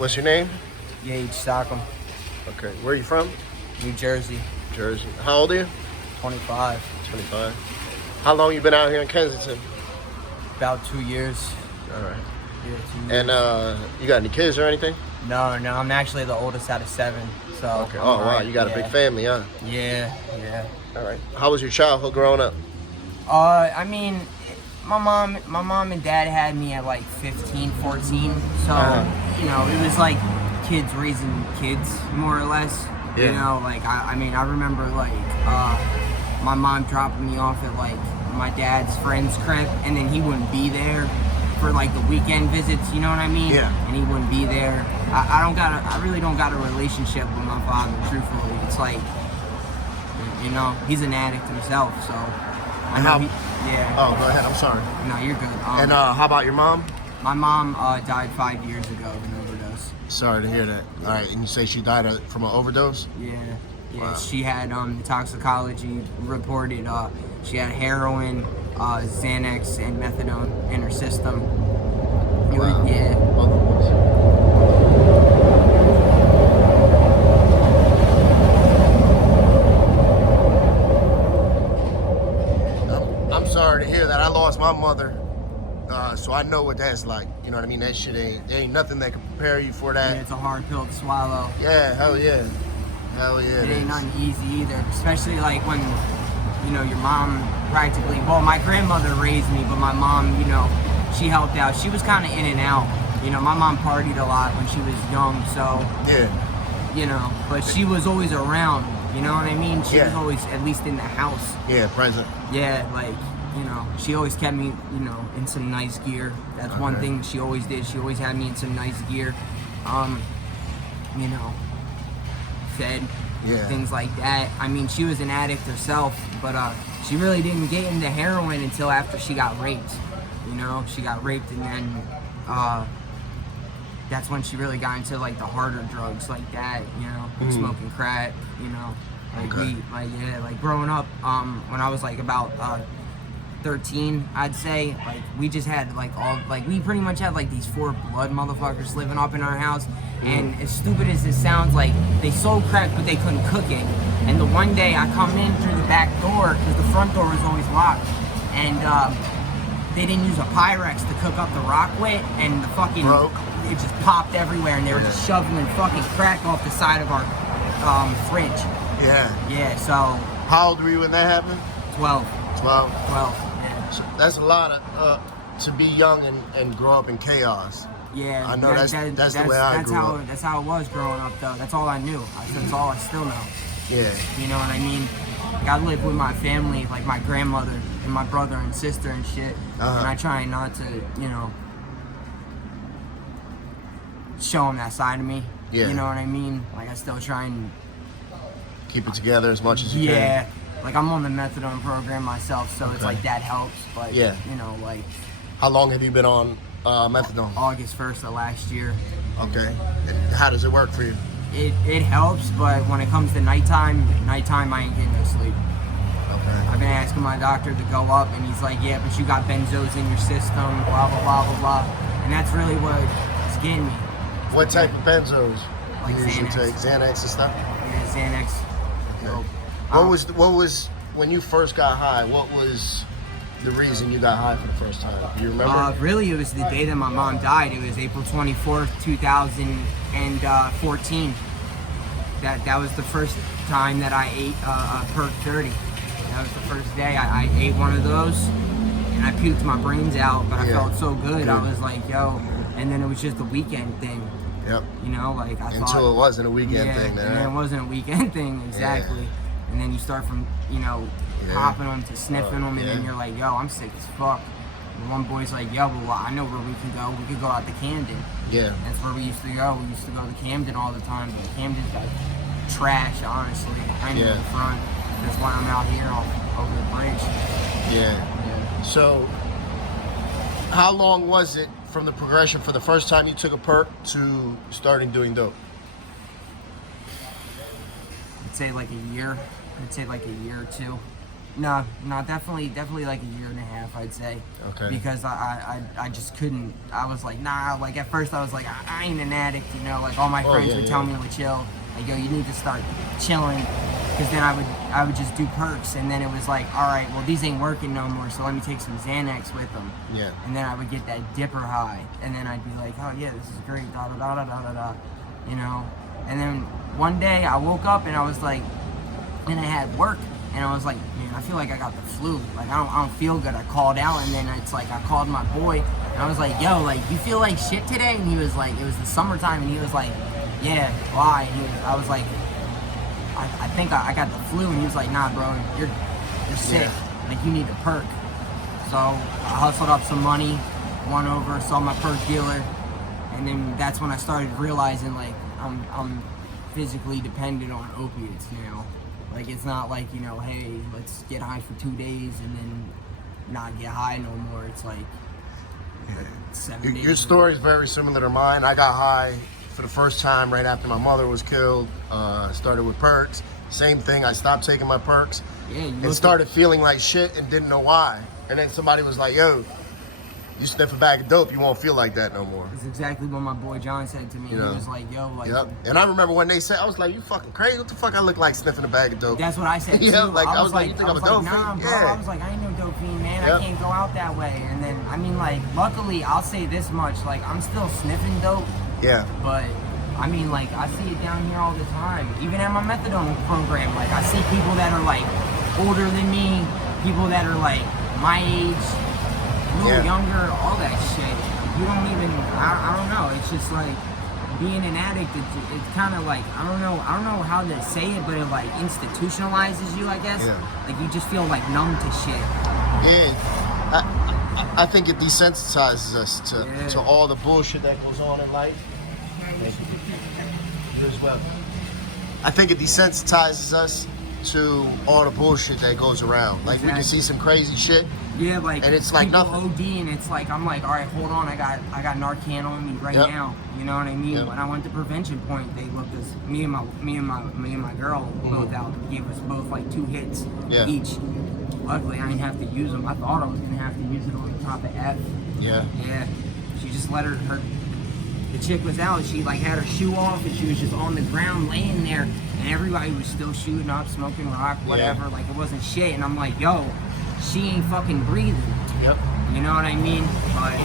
What's your name? Gage Stockham, Okay. Where are you from? New Jersey, Jersey. How old are you? 25. 25. How long you been out here in Kensington? About 2 years. All right. Yeah, 2 years. And you got any kids or anything? No, I'm actually the oldest out of 7. So. Okay. Oh, wow. You got a big family, huh? Yeah. All right. How was your childhood growing up? I mean, my mom and dad had me at like 15, 14. So, you know, it was like kids raising kids, more or less. Yeah. You know, like, I mean, I remember like my mom dropping me off at like my dad's friend's crib, and then he wouldn't be there for like the weekend visits, you know what I mean? Yeah. And he wouldn't be there. I really don't got a relationship with my father, truthfully. It's like, you know, he's an addict himself, so. And how? Yeah. Oh, go ahead. I'm sorry. No, you're good. And how about your mom? My mom died 5 years ago of an overdose. Sorry to hear that. All right, and you say she died from an overdose? Yeah. Wow. She had toxicology reported. She had heroin, Xanax, and methadone in her system. Wow. Yeah. I'm sorry to hear that. I lost my mother, so I know what that's like. You know what I mean? That shit ain't nothing that can prepare you for that. Yeah, it's a hard pill to swallow. Yeah, hell yeah. Hell yeah. It ain't nothing easy either, especially like when, you know, your mom practically, well, my grandmother raised me, but my mom, you know, she helped out. She was kind of in and out. You know, my mom partied a lot when she was young, so, Yeah. you know, but she was always around, you know what I mean? She was Yeah. always at least in the house. Yeah, present. Yeah, like, you know, she always kept me, you know, in some nice gear. That's one Okay. thing she always did. She always had me in some nice gear. You know, fed, Yeah. things like that. I mean, she was an addict herself, but she really didn't get into heroin until after she got raped. You know, she got raped, and then that's when she really got into like the harder drugs like that. You know, like smoking crack. You know, like Okay. like growing up. When I was like about 13, I'd say, like, we just had like we pretty much had like these 4 blood motherfuckers living up in our house. And as stupid as it sounds, like, they sold crack but they couldn't cook it. And the one day I come in through the back door, because the front door was always locked, and they didn't use a Pyrex to cook up the rock with, and the fucking Broke. it just popped everywhere, and they were just shoveling fucking crack off the side of our fridge. Yeah. So How old were you when that happened? 12. 12. Yeah. So that's a lot of to be young and grow up in chaos. Yeah, I know that's the way I grew up. That's how it was growing up, though. That's all I knew. That's all I still know. Yeah. You know what I mean? Like, I live with my family, like my grandmother and my brother and sister and shit. And I try not to, you know, show them that side of me. Yeah. You know what I mean? Like, I still try and... Keep it together as much as you Yeah. can. Like, I'm on the methadone program myself, so it's like that helps. But, Yeah. you know, like... How long have you been on methadone? August 1st of last year. Okay. How does it work for you? It helps, but when it comes to nighttime I ain't getting no sleep. Okay. I've been asking my doctor to go up, and he's like, yeah, but you got benzos in your system, blah, blah, blah, blah, blah. And that's really what's getting me. What type of benzos? Like you usually Xanax. take Xanax and stuff? Yeah, Xanax. Okay. What was when you first got high? What was the reason you got high for the first time? Do you remember? Really, it was the day that my mom died. It was April 24th, 2014. That was the first time that I ate a Perk 30. That was the first day I ate one of those, and I puked my brains out, but I felt so good. I was like, yo, and then it was just a weekend thing. Yep. You know, like I thought. Until it wasn't a weekend thing, then. And then it wasn't a weekend thing, exactly. Yeah. And then you start from, you know, popping them to sniffing them, and then you're like, yo, I'm sick as fuck. And one boy's like, yo, well, I know where we can go. We could go out to Camden. Yeah. That's where we used to go. We used to go to Camden all the time, but Camden's got trash, honestly. I know the front. That's why I'm out here over the bridge. Yeah. So, how long was it from the progression for the first time you took a perk to starting doing dope? I'd say like a year. I'd say like a year or two. No, definitely like a year and a half, I'd say. Okay. Because I just couldn't. I was like, nah. Like at first, I was like, I ain't an addict, you know. Like all my friends would tell me to chill. Like, yo, you need to start chilling. Because then I would just do perks, and then it was like, all right, well these ain't working no more, so let me take some Xanax with them. Yeah. And then I would get that dipper high, and then I'd be like, oh yeah, this is great, da da da da da da da, you know. And then one day I woke up and I was like, and I had work. And I was like, man, I feel like I got the flu. Like, I don't feel good. I called out, and then it's like, I called my boy, and I was like, yo, like, you feel like shit today? And he was like, it was the summertime, and he was like, yeah, why? And I was like, I think I got the flu, and he was like, nah, bro, you're sick. Yeah. Like, you need a perk. So I hustled up some money, went over, saw my perk dealer, and then that's when I started realizing, like, I'm physically dependent on opiates now. Like, it's not like, you know, hey, let's get high for 2 days and then not get high no more. It's like 7 days. Your story is very similar to mine. I got high for the first time right after my mother was killed. Started with perks. Same thing. I stopped taking my perks and started feeling like shit and didn't know why. And then somebody was like, yo, you sniff a bag of dope, you won't feel like that no more. That's exactly what my boy John said to me. You know? He was like, yo, like... Yep. And I remember when they said, I was like, you fucking crazy? What the fuck I look like sniffing a bag of dope? That's what I said, too. Yeah, like, I was like, you think I'm a dope fiend? Nah, bro. Yeah. I was like, I ain't no dope fiend, man. I can't go out that way. And then, I mean, like, luckily, I'll say this much. Like, I'm still sniffing dope. Yeah. But, I mean, like, I see it down here all the time. Even at my methadone program, like, I see people that are, like, older than me, people that are, like, my age, a little younger, all that shit. You don't even, I don't know. It's just like being an addict. It's kind of like I don't know how to say it, but it like institutionalizes you, I guess. Yeah. Like you just feel like numb to shit. Yeah, I think it desensitizes us to all the bullshit that goes on in life. You as well. I think it desensitizes us to all the bullshit that goes around. Like we can see some crazy shit. Yeah, like and it's like nothing. OD, and it's like I'm like, all right, hold on, I got Narcan on me right now. You know what I mean? When I went to Prevention Point, they looked us, me and my girl both out, gave us both like 2 hits each. Luckily, I didn't have to use them. I thought I was gonna have to use it on the top of F. Yeah. Yeah. She just let her. The chick was out. She like had her shoe off, and she was just on the ground laying there, and everybody was still shooting up, smoking rock, whatever. Like it wasn't shit. And I'm like, yo. She ain't fucking breathing. Yep. You know what I mean? But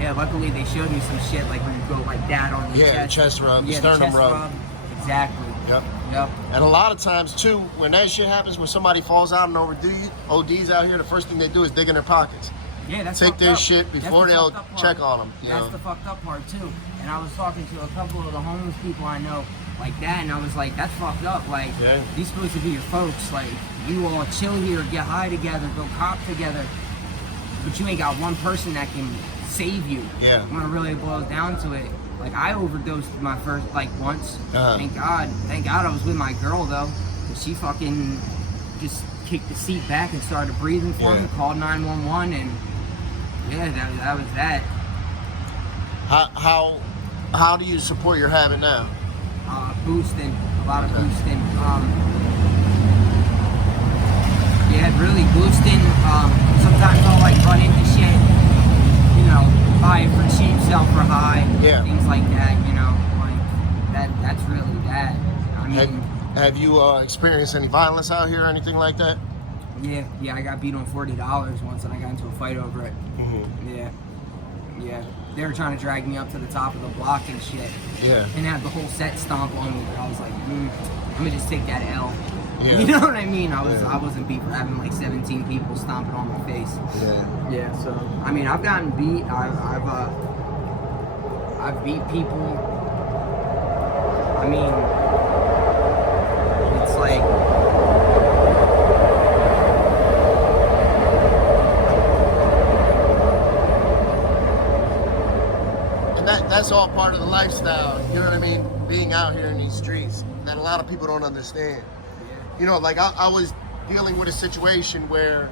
yeah, luckily they showed me some shit like when you go like that on the chest. Chest rub, the sternum rub. Exactly. Yep. Yep. And a lot of times too, when that shit happens, when somebody falls out and ODs out here, the first thing they do is dig in their pockets. Yeah, that's take their up. shit before they'll check on them. That's the fucked up part too. And I was talking to a couple of the homeless people I know like that, and I was like, that's fucked up. Like, these supposed to be your folks. Like, you all chill here, get high together, go cop together. But you ain't got one person that can save you. Yeah. When it really boils down to it. Like, I overdosed my first, like, once. Thank God I was with my girl, though. Cause she fucking just kicked the seat back and started breathing for me, called 911, and that was that. How do you support your habit now? Boosting, a lot of boosting. Really boosting. Sometimes I'll like run into shit, you know, buy it for cheap, sell for high, things like that, you know, like that's really that. I mean, have you experienced any violence out here or anything like that? Yeah, I got beat on $40 once and I got into a fight over it. Yeah. They were trying to drag me up to the top of the block and shit. Yeah. And have the whole set stomp on me, but I was like, I'm gonna just take that L. Yeah. You know what I mean? I wasn't beat for having like 17 people stomping on my face. Yeah. So I mean, I've gotten beat. I've beat people. I mean, it's like. That's all part of the lifestyle, you know what I mean? Being out here in these streets that a lot of people don't understand. You know, like I was dealing with a situation where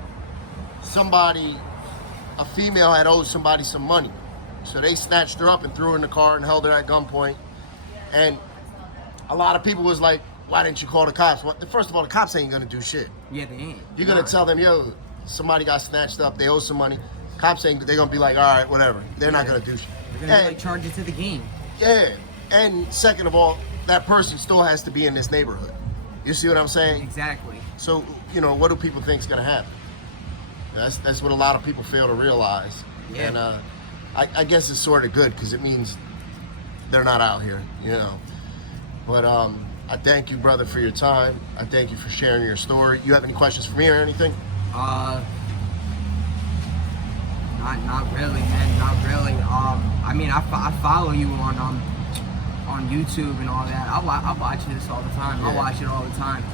a female had owed somebody some money. So they snatched her up and threw her in the car and held her at gunpoint. And a lot of people was like, why didn't you call the cops? Well, first of all, the cops ain't gonna do shit. Yeah, they ain't. You're gonna tell them, yo, somebody got snatched up, they owe some money. Cops ain't, they're gonna be like, all right, whatever. They're not gonna do shit. They're gonna be like, charge it to the game. Yeah, and second of all, that person still has to be in this neighborhood. You see what I'm saying? Exactly. So, you know, what do people think is gonna happen? That's what a lot of people fail to realize. Yeah. And I guess it's sort of good because it means they're not out here, you know. But I thank you, brother, for your time. I thank you for sharing your story. You have any questions for me or anything? Not really, man. Not really. I mean, I follow you on YouTube and all that. I watch this all the time. I watch it all the time.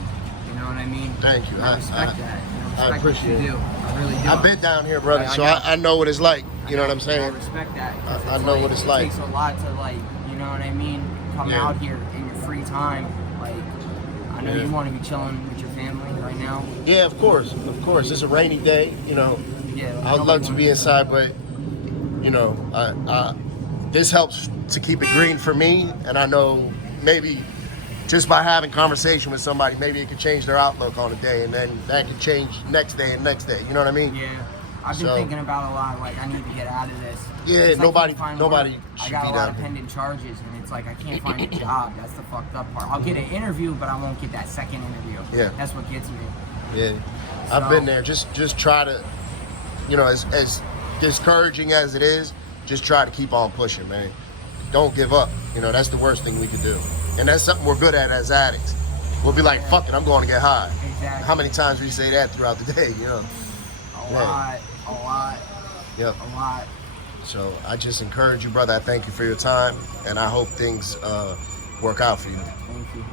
You know what I mean? Thank you. I respect that. I appreciate what you do. I really do. I've been down here, brother, so I know what it's like. You know what I'm saying? I respect that. I know what it's like. It takes a lot to, like, you know what I mean? Come out here in your free time. Like, I know you want to be chilling with your family right now. Yeah, of course. Of course. It's a rainy day, you know. Yeah. I'd love to be inside, but, you know, this helps to keep it green for me. And I know maybe just by having conversation with somebody, maybe it could change their outlook on a day. And then that could change next day and next day. You know what I mean? Yeah. I've been thinking about a lot, like, I need to get out of this. Yeah, nobody should I got a lot of pending charges, and it's like I can't find a job. That's the fucked up part. I'll get an interview, but I won't get that second interview. Yeah. That's what gets me. Yeah. So, I've been there. Just try to, you know, as discouraging as it is, just try to keep on pushing, man. Don't give up. You know, that's the worst thing we could do. And that's something we're good at as addicts. We'll be like, fuck it, I'm going to get high. Exactly. How many times we say that throughout the day, you know? A lot. Yep. A lot. So I just encourage you, brother. I thank you for your time, and I hope things work out for you. Thank you.